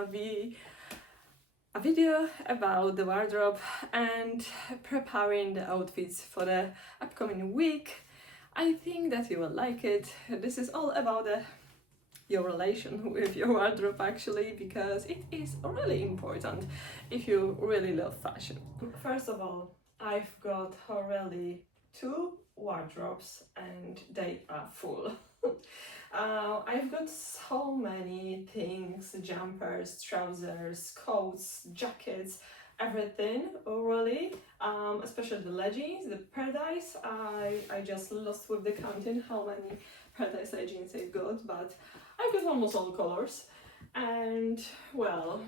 gonna be a video about the wardrobe and preparing the outfits for the upcoming week. I think that you will like it. This is all about your relation with your wardrobe actually, because it is really important if you really love fashion. First of all, I've got already 2 wardrobes and they are full. I've got so many things: jumpers, trousers, coats, jackets, everything really, especially the leggings, the Paradise. I just lost with the counting how many Paradise leggings I've got, but I've got almost all colors. And well,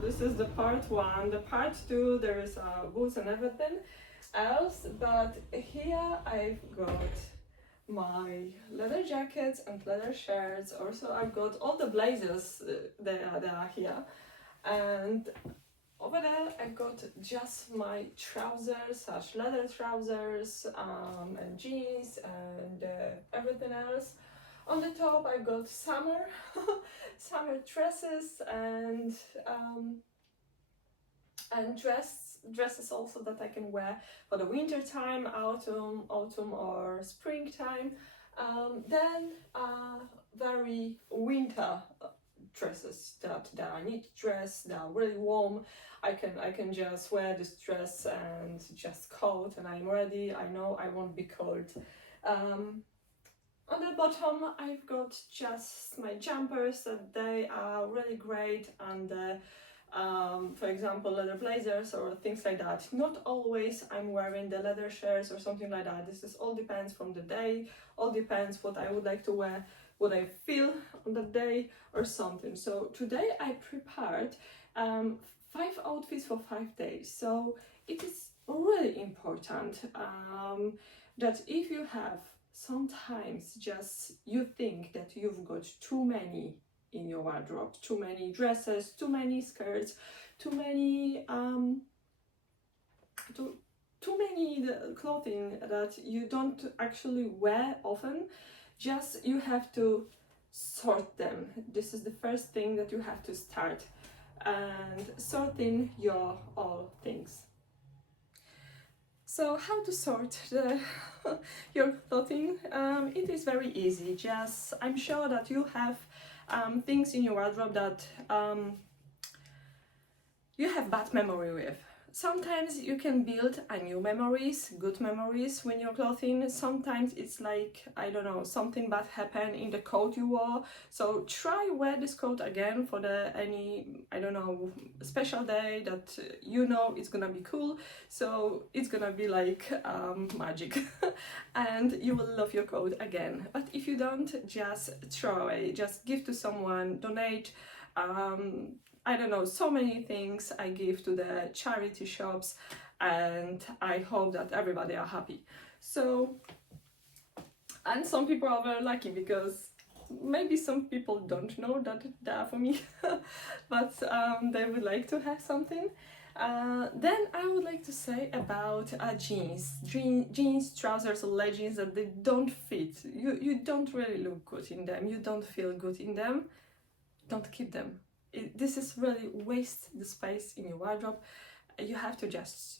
this is the part 1. The part 2, there is boots and everything else, but here I've got my leather jackets and leather shirts. Also I've got all the blazers, they are here, and over there I got just my trousers, such leather trousers, and jeans and everything else. On the top I've got summer summer dresses and dresses also that I can wear for the winter time, autumn or springtime. Then very winter dresses that are knit dress, that are really warm. I can just wear this dress and just coat and I'm ready. I know I won't be cold. On the bottom I've got just my jumpers, that they are really great, and for example leather blazers or things like that. Not always I'm wearing the leather shirts or something like that. This is all depends from the day, all depends what I would like to wear, what I feel on that day or something. So today I prepared 5 outfits for 5 days. So it is really important that if you have sometimes just you think that you've got too many in your wardrobe, too many dresses, too many skirts, too many clothing that you don't actually wear often. Just you have to sort them. This is the first thing that you have to start, and sorting your all things. So how to sort your clothing? It is very easy. Just I'm sure that you have things in your wardrobe that you have bad memory with. Sometimes you can build a new memories, good memories with your clothing. Sometimes it's like, I don't know, something bad happened in the coat you wore. So try wear this coat again for any, I don't know, special day that you know it's gonna be cool. So it's gonna be like magic and you will love your coat again. But if you don't, just throw away, just give to someone, donate. I don't know, so many things I give to the charity shops, and I hope that everybody are happy. So, and some people are very lucky because maybe some people don't know that they are for me, but they would like to have something. Then I would like to say about jeans, trousers or leggings that they don't fit. You don't really look good in them, you don't feel good in them, don't keep them. This is really waste the space in your wardrobe. You have to just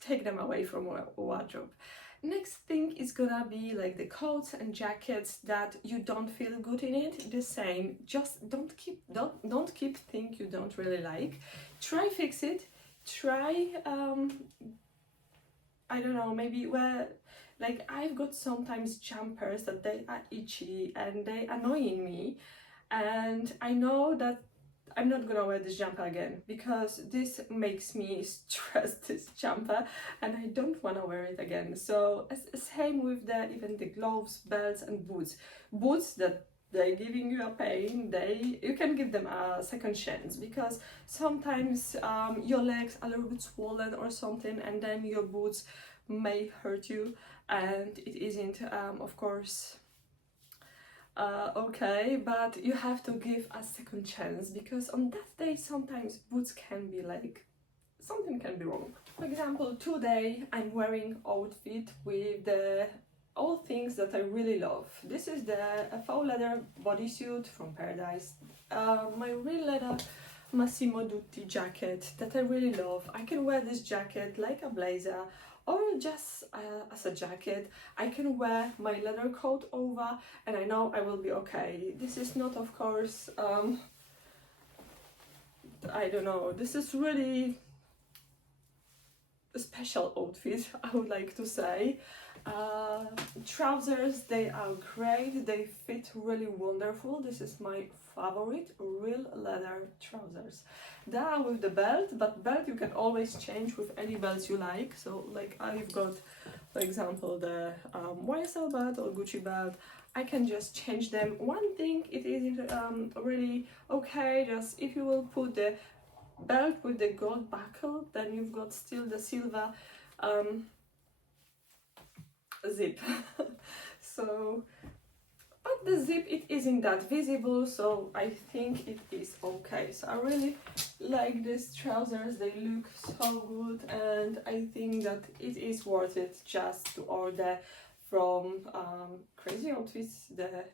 take them away from your wardrobe. Next thing is gonna be like the coats and jackets that you don't feel good in it. The same, just don't keep things you don't really like. Try fix it. Try I don't know, maybe wear, like I've got sometimes jumpers that they are itchy and they annoying me. And I know that I'm not gonna wear this jumper again because this makes me stress, this jumper, and I don't wanna wear it again. So same with even the gloves, belts and boots. Boots that they're giving you a pain, you can give them a second chance, because sometimes your legs are a little bit swollen or something, and then your boots may hurt you, and it isn't of course okay, but you have to give a second chance, because on that day sometimes boots can be like, something can be wrong. For example, today I'm wearing outfit with the all things that I really love. This is the faux leather bodysuit from Paradise. my real leather Massimo Dutti jacket that I really love. I can wear this jacket like a blazer or just as a jacket. I can wear my leather coat over and I know I will be okay. This is not, of course, I don't know, this is really a special outfit, I would like to say. Trousers, they are great, they fit really wonderful. This is my favorite real leather trousers. They are with the belt, but belt you can always change with any belts you like. So like I've got, for example, the YSL belt or Gucci belt. I can just change them. One thing it isn't really okay, just if you will put the belt with the gold buckle, then you've got still the silver zip. So but the zip, it isn't that visible, so I think it is okay. So I really like these trousers, they look so good, and I think that it is worth it just to order from Crazy Outfits the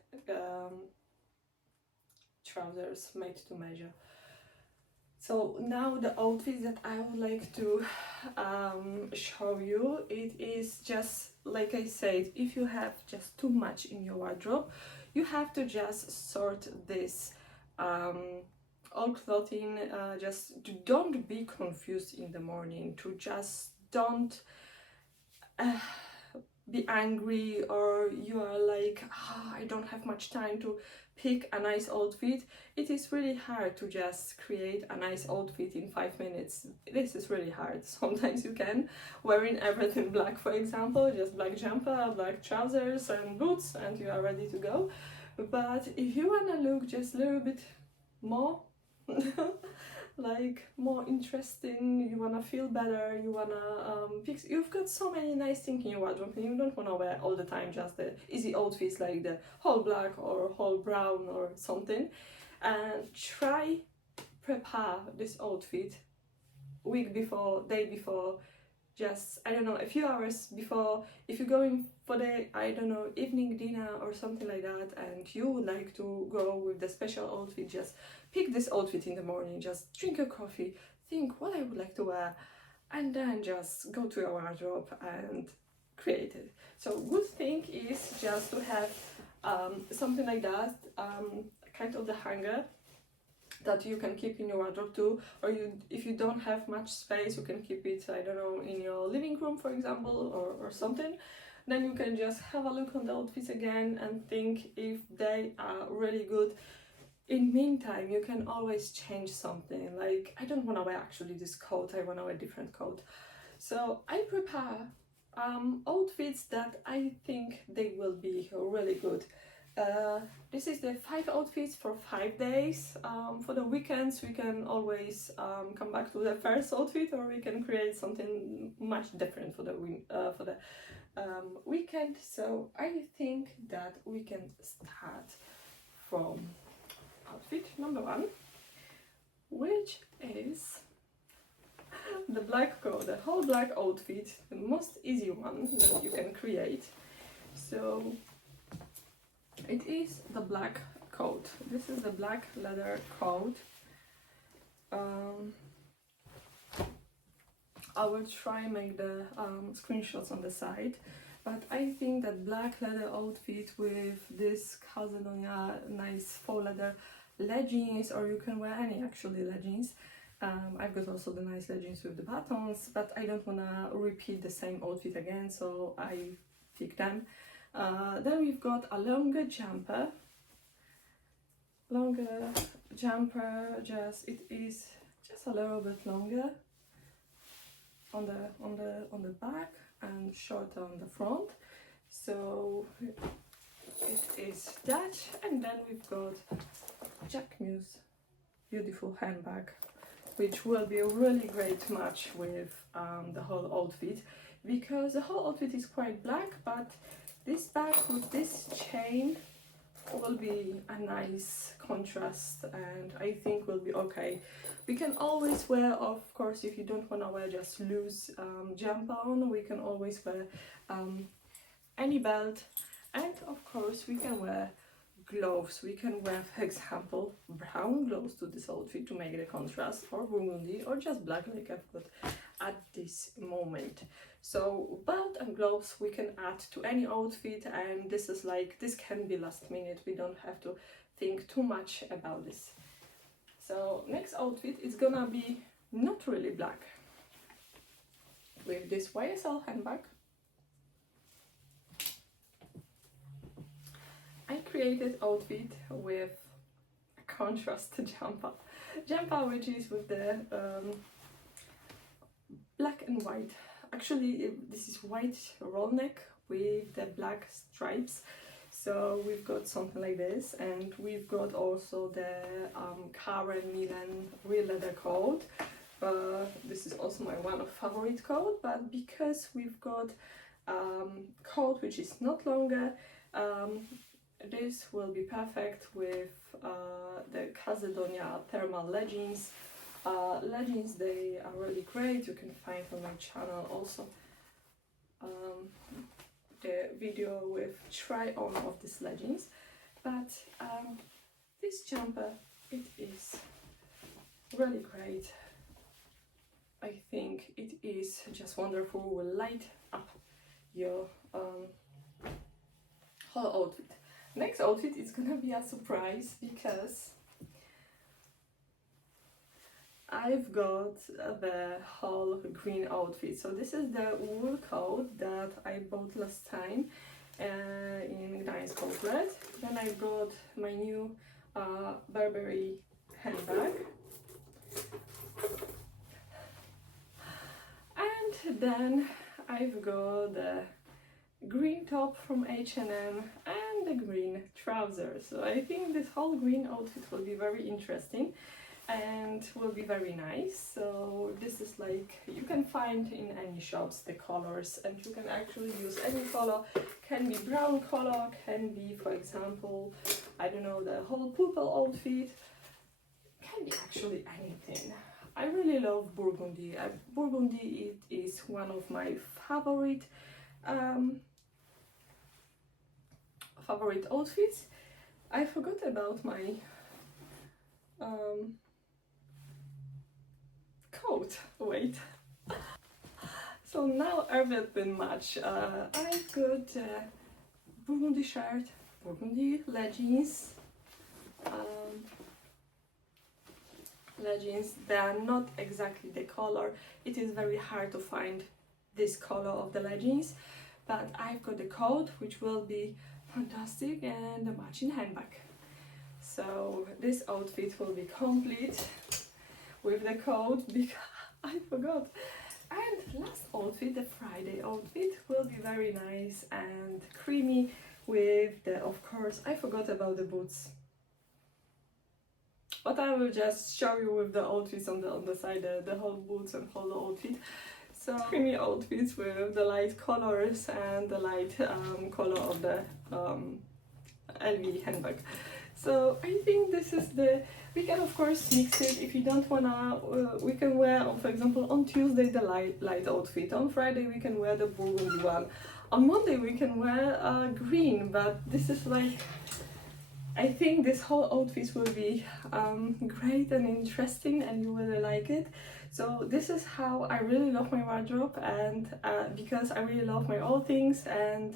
trousers made to measure. So now the outfit that I would like to show you, it is just like I said, if you have just too much in your wardrobe, you have to just sort this all clothing, just don't be confused in the morning, to just don't be angry, or you are like, I don't have much time to pick a nice outfit. It is really hard to just create a nice outfit in 5 minutes. This is really hard. Sometimes you can, wearing everything black, for example, just black jumper, black trousers and boots, and you are ready to go. But if you wanna look just a little bit more like more interesting, you wanna feel better, you wanna you've got so many nice things in your wardrobe and you don't wanna wear all the time just the easy outfits like the whole black or whole brown or something, and try prepare this outfit week before, day before, just I don't know, a few hours before. If you're going for the, I don't know, evening dinner or something like that, and you would like to go with the special outfit, just pick this outfit in the morning, just drink your coffee, think what I would like to wear, and then just go to your wardrobe and create it. So good thing is just to have something like that, kind of the hanger that you can keep in your wardrobe too, or if you don't have much space, you can keep it, I don't know, in your living room, for example, or something. Then you can just have a look on the outfits again and think if they are really good. In meantime, you can always change something, like I don't want to wear actually this coat, I want to wear a different coat. So I prepare outfits that I think they will be really good. This is the 5 outfits for 5 days. For the weekends we can always come back to the first outfit, or we can create something much different for the weekend. So I think that we can start from outfit number 1, which is the black coat, the whole black outfit, the most easy one that you can create. So it is the black coat. This is the black leather coat. I will try and make the screenshots on the side, but I think that black leather outfit with this Calzedonia nice faux leather leggings, or you can wear any actually leggings. I've got also the nice leggings with the buttons, but I don't want to repeat the same outfit again, so I picked them. Then we've got a longer jumper, just it is just a little bit longer on the back and shorter on the front. So it is that, and then we've got Jack Muse beautiful handbag, which will be a really great match with the whole outfit, because the whole outfit is quite black, but this bag with this chain will be a nice contrast, and I think will be okay. We can always wear, of course, if you don't want to wear just loose jumper on, we can always wear any belt, and of course we can wear gloves. We can wear, for example, brown gloves to this outfit to make the contrast, or burgundy, or just black like I've got at this moment. So belt and gloves we can add to any outfit, and this is like, this can be last minute. We don't have to think too much about this. So next outfit is gonna be not really black, with this YSL handbag. I created outfit with a contrast jumper which is with the black and white. Actually this is white roll neck with the black stripes. So we've got something like this, and we've got also the Karen Milan real leather coat. This is also my one of favorite coat, but because we've got coat which is not longer, this will be perfect with the Cazedonia thermal leggings. Leggings, they are really great. You can find on my channel also the video with try on of these leggings. But this jumper, it is really great. I think it is just wonderful. Will light up your whole outfit. Next outfit is gonna be a surprise because I've got the whole green outfit. So this is the wool coat that I bought last time in Gdańsk outlet. Then I brought my new Burberry handbag. And then I've got the green top from H&M and the green trousers. So I think this whole green outfit will be very interesting and will be very nice. So this is like, you can find in any shops the colors, and you can actually use any color. Can be brown color, can be, for example, I don't know, the whole purple outfit, can be actually anything. I really love burgundy. Burgundy, it is one of my favorite outfits. I forgot about my coat. Wait. So now everything match. I've got burgundy shirt, burgundy leggings. Leggings, they are not exactly the color. It is very hard to find this color of the leggings, but I've got the coat which will be fantastic, and the matching handbag. So this outfit will be complete with the coat, because I forgot. And last outfit, the Friday outfit, will be very nice and creamy with the, of course, I forgot about the boots. But I will just show you with the outfits on the side, the whole boots and whole outfit. So creamy outfits with the light colors and the light color of the LV handbag. So I think this is the, we can of course mix it. If you don't wanna, we can wear, for example, on Tuesday the light outfit. On Friday we can wear the burgundy one. On Monday we can wear green, but this is like, I think this whole outfit will be great and interesting, and you will like it. So this is how I really love my wardrobe, and because I really love my old things, and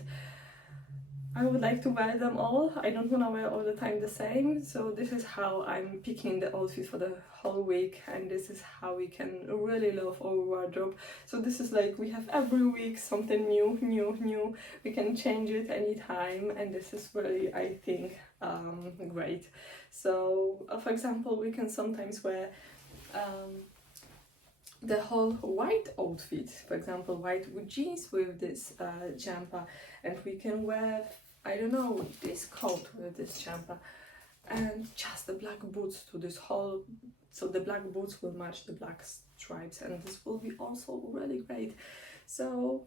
I would like to wear them all. I don't want to wear all the time the same. So this is how I'm picking the outfit for the whole week, and this is how we can really love our wardrobe. So this is like, we have every week something new. We can change it anytime, and this is really, I think, great. So for example, we can sometimes wear the whole white outfit, for example, white with jeans with this jumper, and we can wear, I don't know, this coat with this jumper, and just the black boots to this whole, so the black boots will match the black stripes, and this will be also really great. So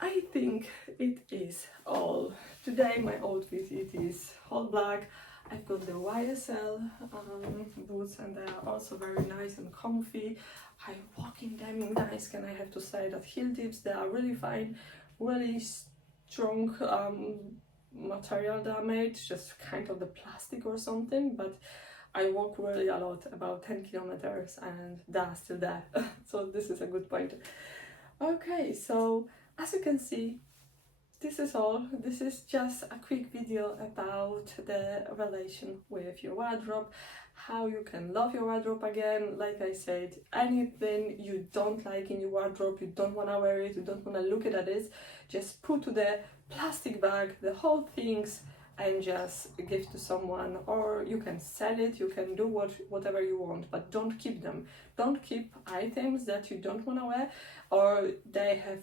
I think it is all. Today my outfit, it is all black. I've got the YSL boots, and they are also very nice and comfy. I walk in them in Gdańsk, and I have to say that heel tips, they are really fine, really strong material damage, just kind of the plastic or something, but I walk really a lot, about 10 kilometers, and that's still there. So this is a good point. Okay, so as you can see, this is all. This is just a quick video about the relation with your wardrobe, how you can love your wardrobe again. Like I said, anything you don't like in your wardrobe, you don't want to wear it, you don't want to look at it, just put to the plastic bag the whole things and just give to someone, or you can sell it, you can do whatever you want, but don't keep them. Don't keep items that you don't want to wear, or they have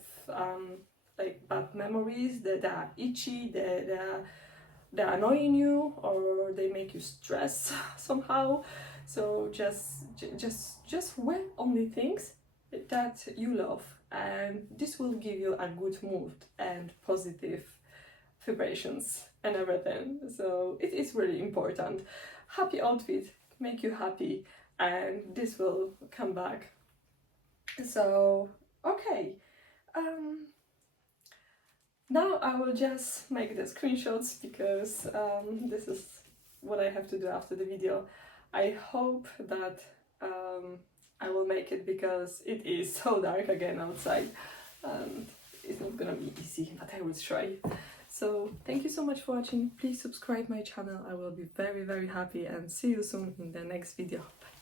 like bad memories, that are itchy, they're annoying you, or they make you stress somehow. So just wear only things that you love, and this will give you a good mood and positive vibrations and everything. So it is really important. Happy outfit make you happy, and this will come back. So okay, now I will just make the screenshots, because this is what I have to do after the video. I hope that I will make it, because it is so dark again outside, and it's not gonna be easy, but I will try. So thank you so much for watching. Please subscribe my channel. I will be very happy, and see you soon in the next video. Bye.